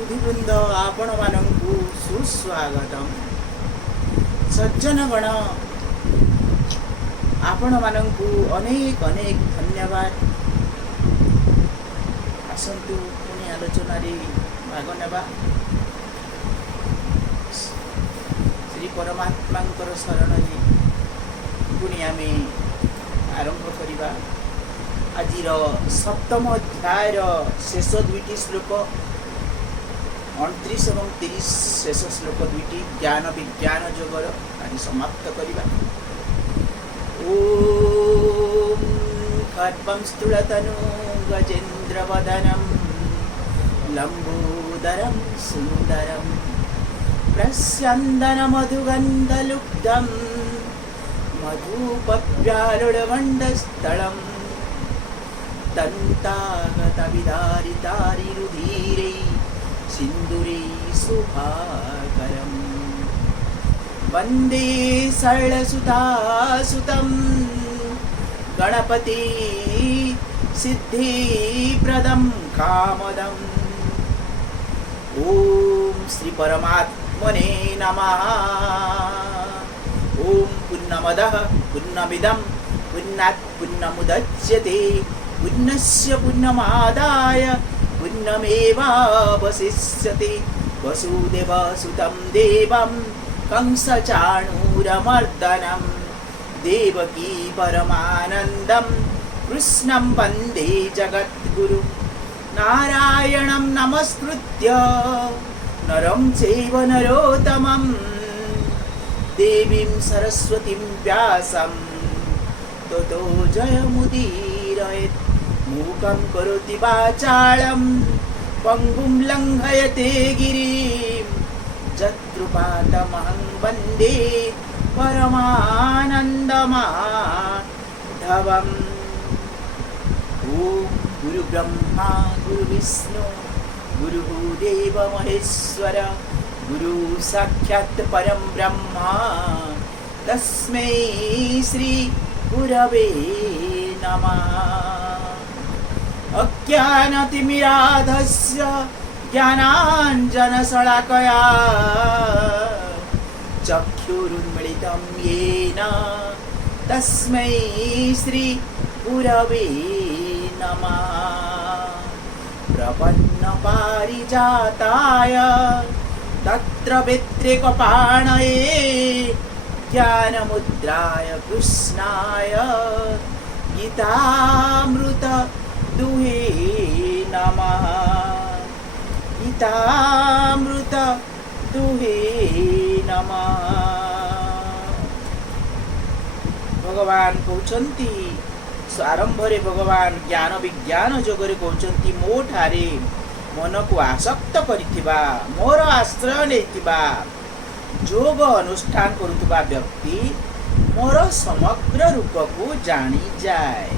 सुधीवृंद आपण मानंकु सुस्वागतम। सज्जनगण आपण मानंकु अनेक अनेक धन्यवाद। आसंतु पुणी आलोचना भाग नेबा। श्री परमात्मा शरण पुणी आमे आरंभ करिबा। आजिर सप्तम अध्याय शेष दुईटी श्लोक 29 और 30 शेष श्लोक दुईटी ज्ञान विज्ञान जोगर आज समाप्त करिबा। ओम खड्गं स्थूलतनु गजेन्द्रवदनं लंबोदरं सुंदरं प्रस्यन्दन मधुगन्धलुब्धं मधुपव्यारुढमण्डस्थलं दन्तागतविदारितारिरुधिरे सिन्दूरे शुभाकरं वन्दे सरलसुतासुतं गणपति सिद्धिप्रदं कामदम्। ओम श्री परमात्मने नमः। ओम पुण्यमदः पुण्यमिदं पुण्यात् पुण्यमुदच्यते पुण्यस्य पुण्यमादाय पुण्यमेवावशिष्यते। वसुदेवसुतं देवं कंसचाणूरमर्दनं देवकी परमानन्दं कृष्णं वन्दे जगद्गुरुं। नारायणं नमस्कृत्य नरं चैव नरोत्तमं देवीं सरस्वतीं व्यासं ततो जयमुदीरयेत्। मूकं करोति वाचालं पङ्गुं लङ्घयते गिरिं यत्कृपातमहं वन्दे परमानन्दमाधवम्। ओम गुरु ब्रह्मा गुरु विष्णु गुरुदेव महेश्वर गुरु साक्षात् परं ब्रह्मा तस्मै श्री गुरवे नमः। अज्ञानतिमिराधस्य ज्ञानाञ्जनशलाकया चक्षुरुन्मीलितं येन तस्मै श्री गुरवे नमः। प्रपन्नपारिजाताय तत्रविद्रेकपाणये ज्ञानमुद्राय कृष्णाय गीतामृतदुहे नमः। गीतामृतदुहे नमः। भगवान कहते आरंभ में भगवान ज्ञान विज्ञान जोगरे कहते मो ठारे मन को आसक्त करिथिबा मोर आश्रय लेथिबा जोग अनुष्ठान करुवा व्यक्ति मोर समग्र रूप को जानी जाए।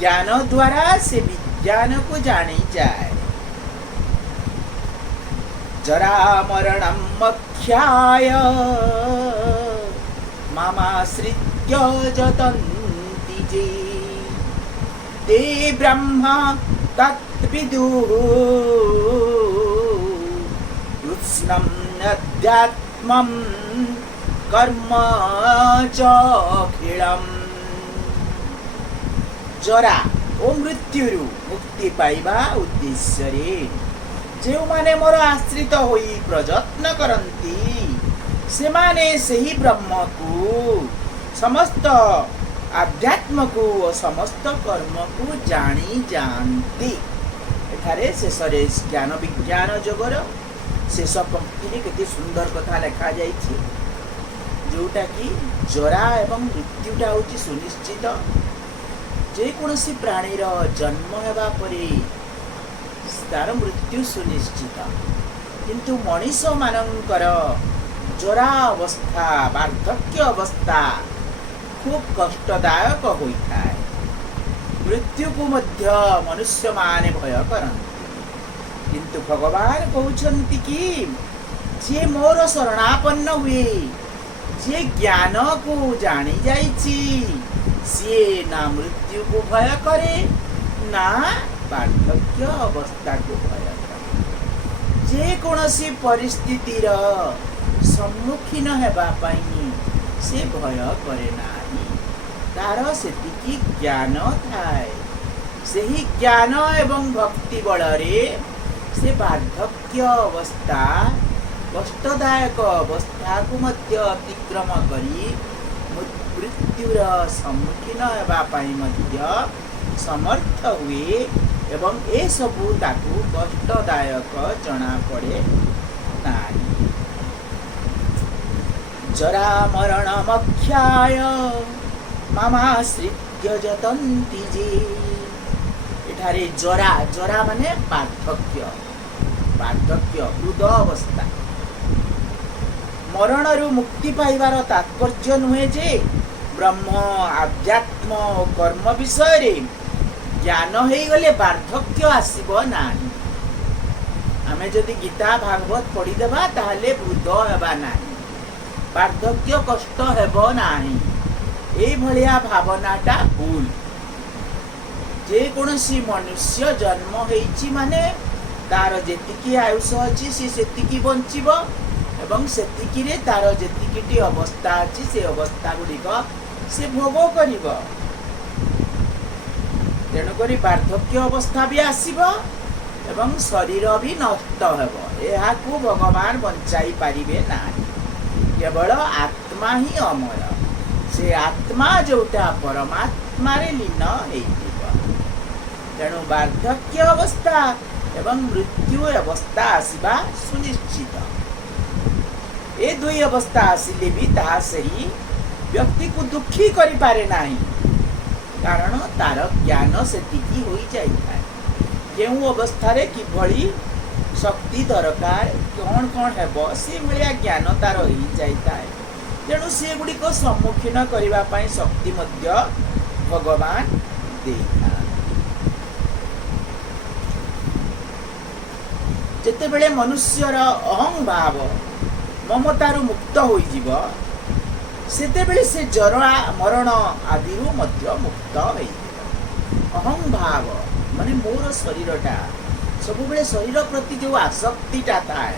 ज्ञान द्वारा से विज्ञान को जानी जाए। जरा मरणं मख्याय मामाश्रित्य जतन्ति जे ते ब्रह्म तत्विदुः कृत्स्नं अध्यात्मं कर्म चखिलम्। जरा ओ मृत्युरु मुक्ति पाइबा उद्देश्य रे जो माने मोर आश्रित होई प्रयत्न करंती से माने सही ब्रह्म को समस्त आध्यात्म को और समस्त कर्म को जानी जानती। एठारे शेष ज्ञान विज्ञान जोगर शेष पंक्ति केते सुंदर कथा लिखा जाइछि जोटा कि जरा एवं मृत्युटा होछि सुनिश्चित। जे कोनोसी प्राणीर जन्म हेबा परे तार मृत्यु सुनिश्चित, किंतु मनीष मानकर जरा अवस्था वार्धक्य अवस्था खूब कष्टदायक होता है। मृत्यु को मध्य मनुष्य माने भय करते, किंतु भगवान कहते कि जे मोर शरणापन्न हुए जे ज्ञान को जानी जाइछि सी ना मृत्यु को भय करे ना वार्धक्य अवस्था को भय करे। ଯେକୌଣସି ପରିସ୍ଥିତିର ସମ୍ମୁଖୀନ ହେବା ପାଇଁ ସେ ଭୟ କରେ ନାହିଁ। ତାର ସେତିକି ଜ୍ଞାନ ଥାଏ। ସେହି ଜ୍ଞାନ ଏବଂ ଭକ୍ତି ବଳରେ ସେ ବାର୍ଦ୍ଧକ୍ୟ ଅବସ୍ଥା, କଷ୍ଟଦାୟକ ଅବସ୍ଥାକୁ ମଧ୍ୟ ଅତିକ୍ରମ କରି ମୃତ୍ୟୁର ସମ୍ମୁଖୀନ ହେବା ପାଇଁ ମଧ୍ୟ ସମର୍ଥ ହୁଏ ଏବଂ ଏସବୁ ତାକୁ କଷ୍ଟଦାୟକ ଜଣାପଡ଼େ ନାହିଁ। ଜରା ମରଣ ମକ୍ଷାୟ ମାମାଶ୍ରିତ୍ୟ ଯତନ୍ତି ଯେ। ଏଠାରେ ଜରା ମାନେ ବାର୍ଦ୍ଧକ୍ୟ, ବୃଦ୍ଧ ଅବସ୍ଥା। ମରଣରୁ ମୁକ୍ତି ପାଇବାର ତାତ୍ପର୍ଯ୍ୟ ନୁହେଁ ଯେ ବ୍ରହ୍ମ, ଆଧ୍ୟାତ୍ମ ଓ କର୍ମ ବିଷୟରେ ଜ୍ଞାନ ହେଇଗଲେ ବାର୍ଦ୍ଧକ୍ୟ ଆସିବ ନାହିଁ। ଆମେ ଯଦି ଗୀତା ଭାଗବତ ପଢ଼ିଦେବା ତାହେଲେ ବୃଦ୍ଧ ହେବା ନାହିଁ, ବାର୍ଦ୍ଧକ୍ୟ କଷ୍ଟ ହେବ ନାହିଁ। ଏଇଭଳିଆ ଭାବନାଟା ଭୁଲ। ଯେକୌଣସି ମନୁଷ୍ୟ ଜନ୍ମ ହେଇଛି ମାନେ ତାର ଯେତିକି ଆୟୁଷ ଅଛି ସେ ସେତିକି ବଞ୍ଚିବ ଏବଂ ସେତିକିରେ ତାର ଯେତିକିଟି ଅବସ୍ଥା ଅଛି ସେ ଅବସ୍ଥା ଗୁଡ଼ିକ ସେ ଭୋଗ କରିବ। ତେଣୁକରି ବାର୍ଦ୍ଧକ୍ୟ ଅବସ୍ଥା ବି ଆସିବ ଏବଂ ଶରୀର ବି ନଷ୍ଟ ହେବ। ଏହାକୁ ଭଗବାନ ବଞ୍ଚାଇ ପାରିବେ ନାହିଁ। କେବଳ ଆତ୍ମା ହିଁ ଅମର। ସେ ଆତ୍ମା ଯୋଉଟା ପରମାତ୍ମାରେ ଲୀନ ହେଇଯିବ। ତେଣୁ ବାର୍ଦ୍ଧକ୍ୟ ଅବସ୍ଥା ଏବଂ ମୃତ୍ୟୁ ଅବସ୍ଥା ଆସିବା ସୁନିଶ୍ଚିତ। ଏ ଦୁଇ ଅବସ୍ଥା ଆସିଲେ ବି ତାହା ସେହି ବ୍ୟକ୍ତିକୁ ଦୁଃଖୀ କରିପାରେ ନାହିଁ, କାରଣ ତାର ଜ୍ଞାନ ସେତିକି ହୋଇଯାଇଥାଏ। କେଉଁ ଅବସ୍ଥାରେ କିଭଳି ଶକ୍ତି ଦରକାର, କ'ଣ ହେବ, ସେଭଳିଆ ଜ୍ଞାନ ତାର ହେଇଯାଇଥାଏ। ତେଣୁ ସେଗୁଡ଼ିକ ସମ୍ମୁଖୀନ କରିବା ପାଇଁ ଶକ୍ତି ମଧ୍ୟ ଭଗବାନ ଦେଇଥାନ୍ତି। ଯେତେବେଳେ ମନୁଷ୍ୟର ଅହଂଭାବ ମମତାରୁ ମୁକ୍ତ ହୋଇଯିବ ସେତେବେଳେ ସେ ଜରା ମରଣ ଆଦିରୁ ମଧ୍ୟ ମୁକ୍ତ ହେଇଯିବ। ଅହଂଭାବ ମାନେ ମୋର ଶରୀରଟା, ସବୁବେଳେ ଶରୀର ପ୍ରତି ଯେଉଁ ଆସକ୍ତିଟା ଥାଏ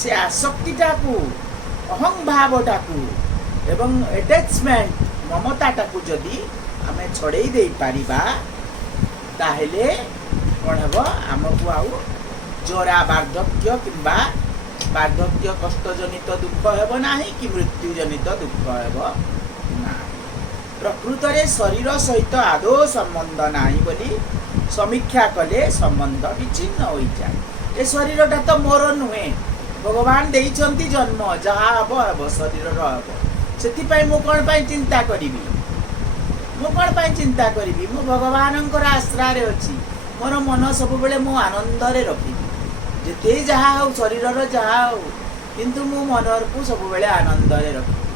ସେ ଆସକ୍ତିଟାକୁ, ଅହଂଭାବଟାକୁ ଏବଂ ଆଟାଚମେଣ୍ଟ ମମତାଟାକୁ ଯଦି ଆମେ ଛଡ଼େଇ ଦେଇପାରିବା ତାହେଲେ କ'ଣ ହେବ, ଆମକୁ ଆଉ ଜରା ବାର୍ଦ୍ଧକ୍ୟ କିମ୍ବା ବାର୍ଦ୍ଧକ୍ୟ କଷ୍ଟଜନିତ ଦୁଃଖ ହେବ ନାହିଁ କି ମୃତ୍ୟୁଜନିତ ଦୁଃଖ ହେବ ନାହିଁ। ପ୍ରକୃତରେ ଶରୀର ସହିତ ଆଦୌ ସମ୍ବନ୍ଧ ନାହିଁ ବୋଲି ସମୀକ୍ଷା କଲେ ସମ୍ବନ୍ଧ ବିଚ୍ଛିନ୍ନ ହୋଇଯାଏ। ଏ ଶରୀରଟା ତ ମୋର ନୁହେଁ, ଭଗବାନ ଦେଇଛନ୍ତି ଜନ୍ମ, ଯାହା ହେବ ହେବ, ଶରୀରର ହେବ। ସେଥିପାଇଁ ମୁଁ କ'ଣ ପାଇଁ ଚିନ୍ତା କରିବି? ମୁଁ ଭଗବାନଙ୍କର ଆଶ୍ରାରେ ଅଛି। ମୋର ମନ ସବୁବେଳେ ମୁଁ ଆନନ୍ଦରେ ରଖିବି। ଯେତେ ଯାହା ହଉ, ଶରୀରର ଯାହା ହଉ, କିନ୍ତୁ ମୁଁ ମନକୁ ସବୁବେଳେ ଆନନ୍ଦରେ ରଖିବି।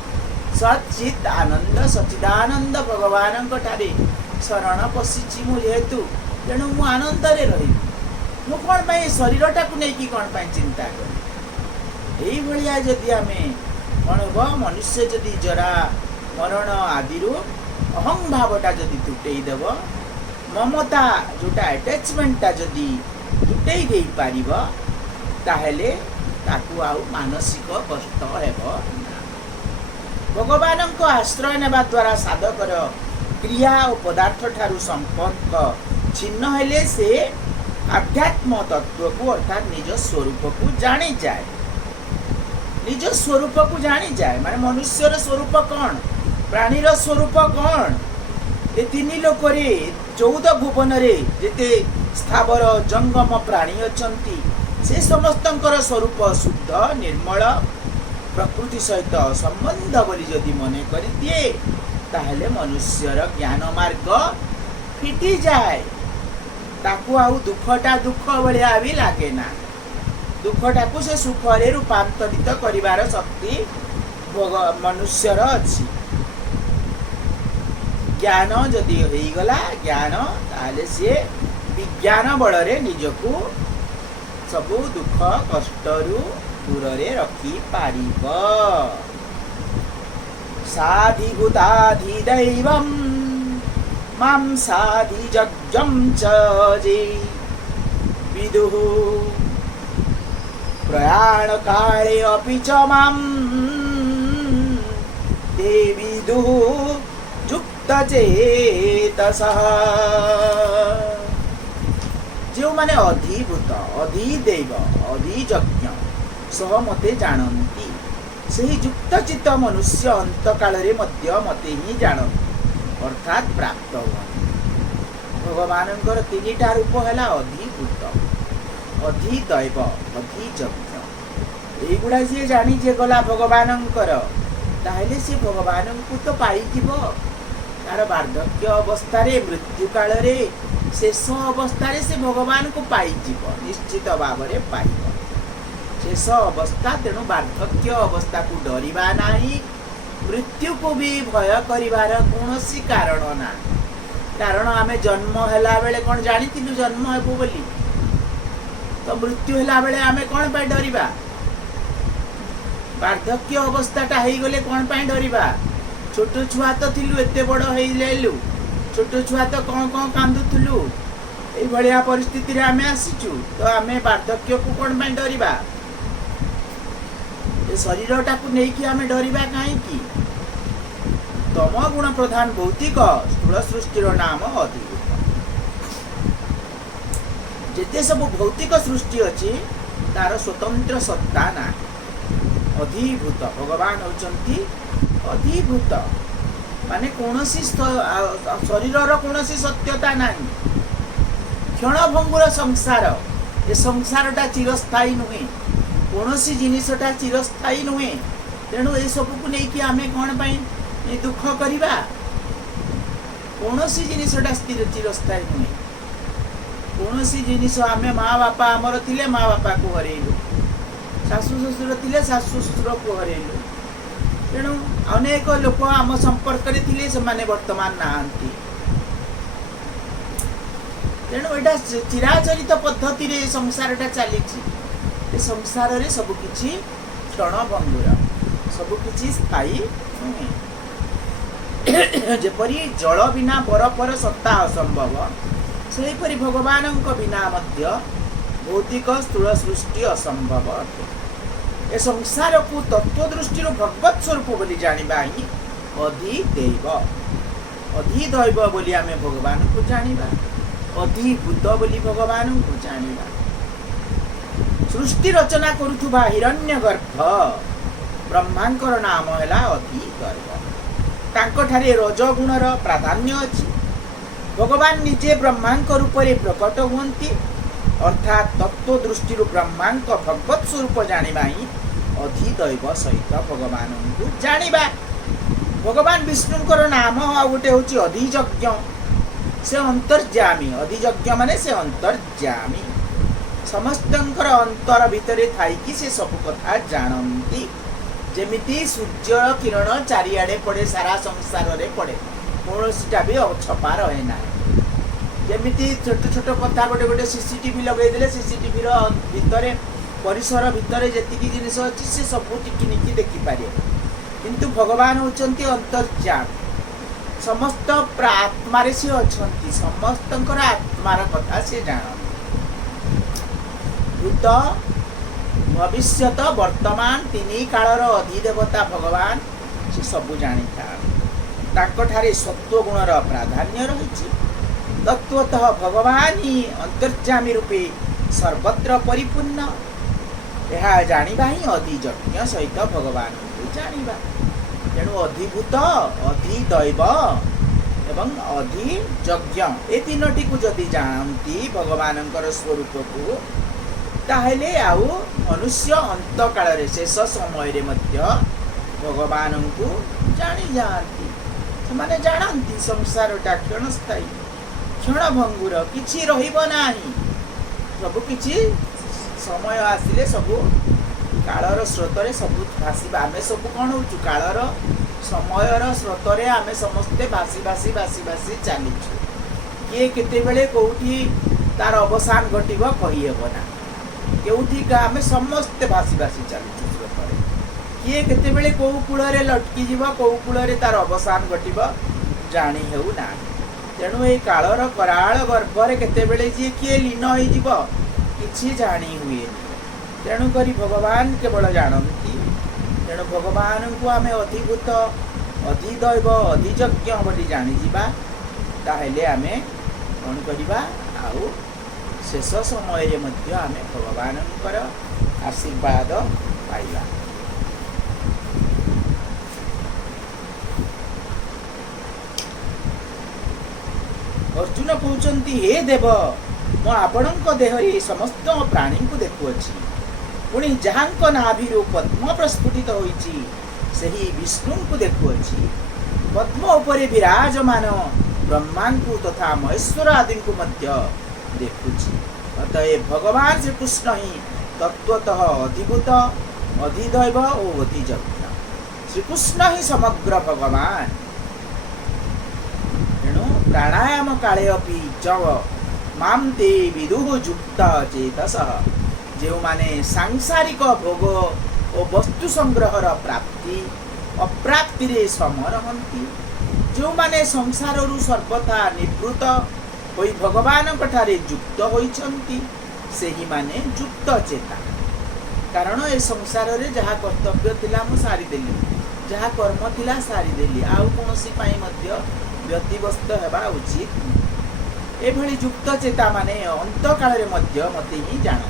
ସଚିତ୍ ଆନନ୍ଦ, ସଚିଦାନନ୍ଦ ଭଗବାନଙ୍କ ଠାରେ ଶରଣ ପଶିଛି ମୁଁ ଯେହେତୁ, ତେଣୁ ମୁଁ ଆନନ୍ଦରେ ରହିବି। ମୁଁ କ'ଣ ପାଇଁ ଶରୀରଟାକୁ ନେଇକି କ'ଣ ପାଇଁ ଚିନ୍ତା କରିବି? ଏଇଭଳିଆ ଯଦି ଆମେ କ'ଣ ହେବ, ମନୁଷ୍ୟ ଯଦି ଜରା ମରଣ ଆଦିରୁ ଅହଂଭାବଟା ଯଦି ତୁଟେଇ ଦେବ, ମମତା ଯେଉଁଟା ଆଟାଚମେଣ୍ଟଟା ଯଦି ତୁଟେଇ ଦେଇପାରିବ, ତାହେଲେ ତାକୁ ଆଉ ମାନସିକ କଷ୍ଟ ହେବ ନା। ଭଗବାନଙ୍କ ଆଶ୍ରୟ ନେବା ଦ୍ୱାରା ସାଧକର କ୍ରିୟା ଓ ପଦାର୍ଥ ଠାରୁ ସମ୍ପର୍କ ଛିନ୍ନ ହେଲେ ସେ ଆଧ୍ୟାତ୍ମ ତତ୍ତ୍ୱକୁ ଅର୍ଥାତ୍ ନିଜ ସ୍ୱରୂପକୁ ଜାଣିଯାଏ। ନିଜ ସ୍ୱରୂପକୁ ଜାଣିଯାଏ ମାନେ ମନୁଷ୍ୟର ସ୍ୱରୂପ କ'ଣ, ପ୍ରାଣୀର ସ୍ୱରୂପ କ'ଣ? ଏ ତିନି ଲୋକରେ 14 ଭୁବନରେ ଯେତେ ସ୍ଥାବର ଜଙ୍ଗମ ପ୍ରାଣୀ ଅଛନ୍ତି ସେ ସମସ୍ତଙ୍କର ସ୍ୱରୂପ ଶୁଦ୍ଧ ନିର୍ମଳ ପ୍ରକୃତି ସହିତ ସମ୍ବନ୍ଧ ବୋଲି ଯଦି ମନେ କରିଦିଏ ତାହେଲେ ମନୁଷ୍ୟର ଜ୍ଞାନ ମାର୍ଗ ଫିଟିଯାଏ। ତାକୁ ଆଉ ଦୁଃଖଟା ଦୁଃଖ ଭଳିଆ ବି ଲାଗେ ନା। ଦୁଃଖଟାକୁ ସେ ସୁଖରେ ରୂପାନ୍ତରିତ କରିବାର ଶକ୍ତି ମନୁଷ୍ୟର ଅଛି। ଜ୍ଞାନ ଯଦି ହେଇଗଲା ତାହେଲେ ସିଏ ବିଜ୍ଞାନ ବଳରେ ନିଜକୁ ସବୁ ଦୁଃଖ କଷ୍ଟରୁ ଦୂରରେ ରଖିପାରିବ। ସାଧିଭୂତାଧିଦୈବଂ ମାଂ ସାଧିଯଜ୍ଞଂ ଚ ଯେ ବିଦୁଃ प्रयाण काले अपि च मां ते विदुः युक्तचेतसः। जो माने अधिभूत अधिदैव अधियज्ञ सह मते जानती से युक्तचित्त मनुष्य अंत काल मते ही जानती अर्थात प्राप्त हुआ। भगवान तीनिटा रूप है अधिभूत अधिदैव अधियज्ञ। युड़ा जी जानी जे गला भगवान ताहले सी भगवान को तो पाई तार वार्धक्य अवस्था मृत्यु काल शेष अवस्था से भगवान को पाई निश्चित भाव में पाई शेष अवस्था। तेणु वार्धक्य अवस्था को डरवा नहीं, मृत्यु को भी भय करिवार कौनसी कारण ना। कारण आमे जन्म हैला बेले कौन जानी जन्म हेबो बोली, तो मृत्यु हैला बेले आमे कौन पाई डरिबा। वार्धक्य अवस्थाटा हो गले कौन पाई डरिबा। छोट छुआ तो थिलु एते बड़ हो जाइलु, छोट छुआ तो कौन कौन कांदुथुलु, ये भलिया परिस्थिति रे आमे आसीचु, तो आमे वार्धक्य को कौन पाई डरिबा। ये शरीरटा को नेकी आमे डरिबा काहे की। तम गुण प्रधान भौतिक स्थूल सृष्टिर नाम अधिभूत। जेते सब भौतिक सृष्टि अच्छी तार स्वतंत्र सत्ता ना। अधिभूत भगवान होचंती अधिभूत माने कौनसी शरीरर कौनसी सत्यता नहीं। क्षणभंगुर संसार, ये संसारटा चिरस्थायी नुहे, कौनसी जिनिसटा चिरस्थायी नुहे। तेणु ये सबको लेकिन आमे कौन पाई दुख करिबा। कौनसी जिनिसटा चिरस्थायी नुहे। कौनसी जिनिस आमे माँ बापा आमर थिले माँ बापा को हरैलु, शाशु शशुर थिले शाशु शशुर को हरैलु। तेणु अनेक लोक आम संपर्क रे थिले से माने वर्तमान नाहांती। तेणु एटा चिराचरित पद्धति रे संसारटा चलीछि। ए संसार रे सब किछि क्षणभंगुर, सब किछि स्थायी नुहे। जेपरी जल बिना बरफर सत्ता असंभव, सेहीपरि भगवान बिना मध्य भौतिक स्थूल सृष्टि असंभव अटे। ए संसार को तत्व दृष्टि भगवत स्वरूप बोली जानिबा ही अधिदैव अधिदैव बोली आमे भगवान को जानिबा, अधिभूत बोली भगवान को जानिबा। सृष्टि रचना करुथुबा हिरण्यगर्भ ब्रह्मांकर नाम हैला अधिदैव। तांकठारे रजगुणर प्राधान्य अछि। भगवान निजे ब्रह्मांक रूप में प्रकट हुंती, अर्थात तत्व दृष्टि ब्रह्मांक भगवत स्वरूप जानिबा ही अधिदैव सहित भगवान को जानिबा। भगवान विष्णुंकर नाम आ गोटे होची अधियज्ञ, से अंतर्यामी। अधियज्ञ माने से अंतर्यामी, समस्तंकर अंतर भितरे थाई कि से सब कथा जानती। जेमिति सूर्य किरण चारिआडे पड़े, सारा संसार रे पड़े, कौनसीटा भी छपा रहे ना। जमिति छोट छोट कथा गोटे गोटे सीसीटीवी लगे देले, सीसीटीवी भितर परिसर भितर जेतिकी जिनिस अच्छी से सब टिकिनिकी देखिपारे। किंतु भगवान होचंती अंतर्यामी, समस्त आत्मा से अच्छी, समस्तंकर आत्मार कथा से जानती। भूत भविष्यत वर्तमान तीन कालर अधिदेवता भगवान से सबू जानी था। तांकठारे सत्व गुणर प्राधान्य रही। तत्वतः भगवान ही अंतर्यामी रूपे सर्वत्र परिपूर्ण। यह जानिबा ही अधियज्ञ सहित भगवान को जानिबा। तेणु अधिभूत अधिदैव एवं अधियज्ञ ए तीनोटी को जदि जानती भगवानंकर स्वरूप को, ताहले आउ मनुष्य अंत काल रे शेष समय रे मध्य भगवान को जानी जाती। माने जानती संसारटा क्षणस्थायी, क्षणभंगुर, किछि रहिब नाही। सब किछि समय आसिले सब कालर स्रोतरे सब भासीबा। आमे सब कौन होचु कालर समयर स्रोतरे आमे समस्ते भासी भासी भासी भासी चलीचु। किए केते बेले कोठी तार अवसान घटिब कहि हेबो ना। केउठी का आमे समस्ते भासी भासी चलीचु स्रोतरे। किए केते बेले को कूलरे लटकी जीव, को कूलरे तार अवसान घटिब जानी हेउ ना। तेणु ए कालर कराल गर्भरे केते बेले जी किए लीन होई जीव किछि जानी हुए। तेणुक भगवान केवल जानती। तेणु भगवान को आम अधिभूत अधिदैव अधियज्ञ बोली जाणीजा ताहले आम कौन करवा आउ शेष समय आम भगवान आशीर्वाद पाइबा। अर्जुन कहते हे देव मु आपण देहरी समस्त प्राणी को देखुअछि पुणी जहाँ नाभि पद्म प्रस्फुटित होइछि सही विष्णु को देखुअछि पद्म उपरे विराजमान ब्रह्मा को तथा महेश्वर आदि को मध्य देखुछि। अतएव भगवान श्री कृष्ण ही तत्वतः अधिभूत अधिदैव और अधियज्ञ श्रीकृष्ण ही समग्र भगवान। तेणु प्राणायाम काले अपि जव माम ते विदुः युक्त चेतसः जो माने सांसारिक भोग और वस्तु संग्रहर प्राप्ति अप्राप्ति रे समरहंती जो माने संसार रु सर्वथा निवृत्त होई भगवान ठारे युक्त होइछंती सेही माने युक्त चेता। कारण ए संसार रे जहाँ कर्तव्य थिला मु सारी देली जहाँ कर्म थिला सारी देली आउ कोनोसी पाई मध्य व्यतिव्यस्त हेबा उचित। एभली युक्त चेता माने अंत काल रे मध्य मते ही जान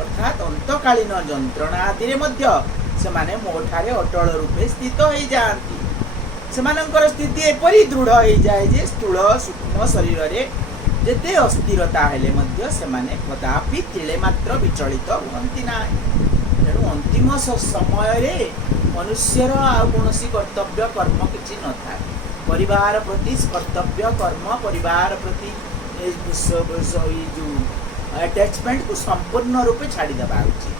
अर्थात अंतकालीन जंत्रणा आदि रे मध्य से माने मोठारे अटल रूपे स्थित हो जाती। सेमानंकर स्थिति एपरी दृढ़ हो जाए जे स्थूल सूक्ष्म शरीर रे जेते अस्थिरता हेले मध्य से माने कदापि तिले मात्र विचलित हुअंती नाही। तेणु अंतिम समय रे मनुष्यर आ कोनोसी कर्तव्य कर्म किछि न था। परिवार प्रति कर्तव्य कर्म परिवार प्रति जो अटैचमेंट को संपूर्ण रूपे छाड़ी देबा उचित।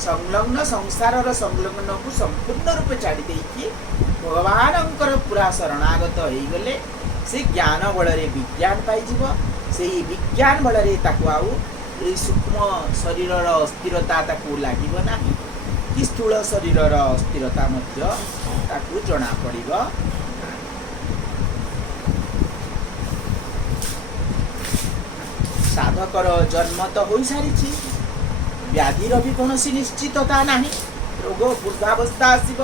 संलग्न संसार संलग्न को संपूर्ण रूपे छाड़ी देकी भगवानंकर पूरा शरणागत हो गले से ज्ञान बल विज्ञान पाई से विज्ञान बल आउ सूक्ष्म शरीर अस्थिरता लगे ना कि स्थूल शरीर अस्थिरता जना पड़। साधकर जन्म तो हो सारी व्याधिर भी कौन निश्चितता ना रोग वृद्धावस्था आसब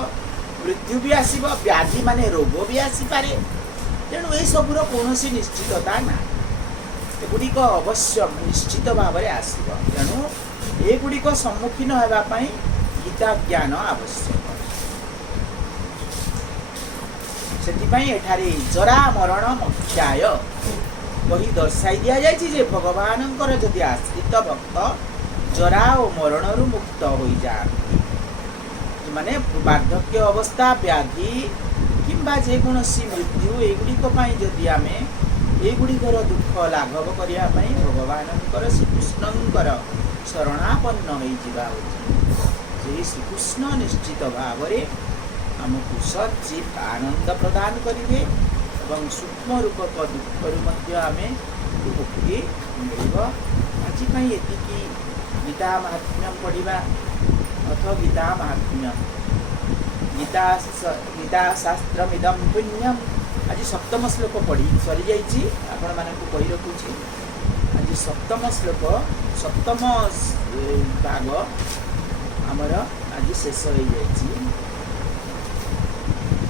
मृत्यु भी आसब व्याधि माने रोग भी आसीपे। तेणु ये सबूर कौन निश्चितता ना एगुड़िक अवश्य निश्चित भाव में आसब। तेणु एगुड़िक सम्मुखीन होगापी गीता ज्ञान आवश्यक। से जरा मरण मोक्षाय कही दर्शाई दि जाए भगवान जदि आश्रित भक्त जरा और मरण रु मुक्त हो जाती माने वार्धक्य अवस्था व्याधि किंबा जेकोसी मृत्यु एगुड़िक जदि आम एगुड़िकर दुख लाघव करने भगवान श्रीकृष्णकर शरणापन्न हो श्रीकृष्ण निश्चित भाव में आमको सचित आनंद प्रदान करेंगे एवं सूक्ष्म रूपक दुख आम मुक्ति मिल। आज ये गीता महात्म्यम पढ़ा अथ गीता महात्म्य गीता शास्त्रमिदं पुण्यम आज सप्तम श्लोक पढ़ी सरी जाइए आपण मानक कही रखुची। आज सप्तम श्लोक सप्तम भाग आमर आज शेष हो जाइए।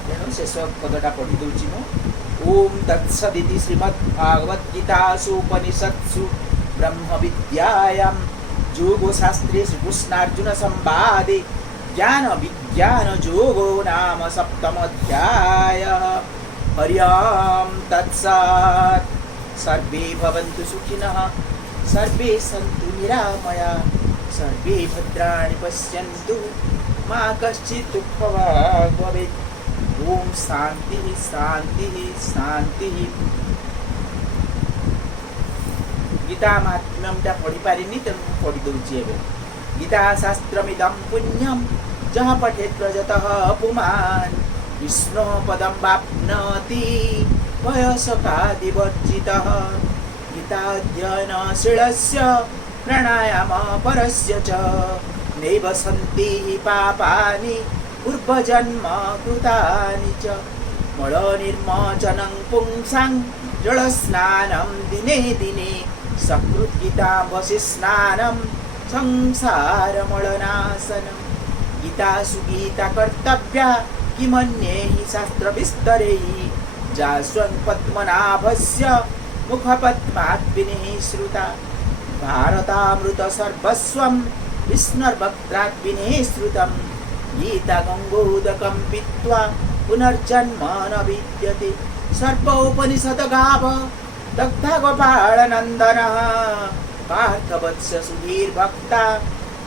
तेणु शेष पदटा पढ़ी दूची मु ओम तत्सदिति श्रीमद्भागवद्गीतासु उपनिषत्सु ब्रह्म विद्यायां योगशास्त्रे श्रीकृष्णार्जुन संवादे ज्ञान विज्ञान योगो नाम सप्तमोऽध्यायः। हरि ओम तत्सत्। सर्वे भवन्तु सुखिनः सर्वे सन्तु निरामयाः सर्वे भद्राणि पश्यन्तु मा कश्चित् दुःखभाग् भवेत्। ओम शांति शांति शांति। गीता महात्म्यमटा पढ़ी पारिनी तेणु पढ़ी दूची। गीता शास्त्रमिदं पुण्यम जहाँ पठेत प्रजतः पुमान् विष्णु पदं वाप्नोति वयसकादिवर्जितः। गीताध्ययनशीलस्य प्राणायाम परस्य च नैव सन्ति पापानि पूर्वजन्म कृतानि च। मलनिर्मार्जनं पुंसां जलस्नानं दिने दिने सकृद्गीताम्बसि स्नानं संसारमलनाशनं गीतासु गीता कर्तव्या किमन्ये हि शास्त्रविस्तरैः जास्वन् पद्मनाभस्य मुखपद्मात् विनिःसृता भारतामृत सर्वस्वं विष्णुर्वक्त्रात् विनिःसृतं गीता गङ्गोदकं पीत्वा पुनर्जन्म न विद्यते सर्पोपनिषदगाव दग्धा गोपालनन्दनः पार्थवत्स सुधीर्भक्ता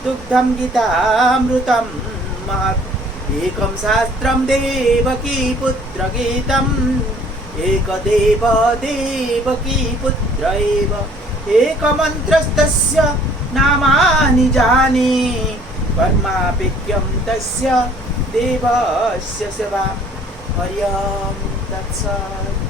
दुग्धं गीतामृतं महत् एकं शास्त्रं देवकी पुत्रगीतम् एकदेव देवकी पुत्र एव एकमन्त्रस्तस्य नामानि जाने कर्मापेक्यं तस्य देवस्य सेवा हरि ओं तत्सत्।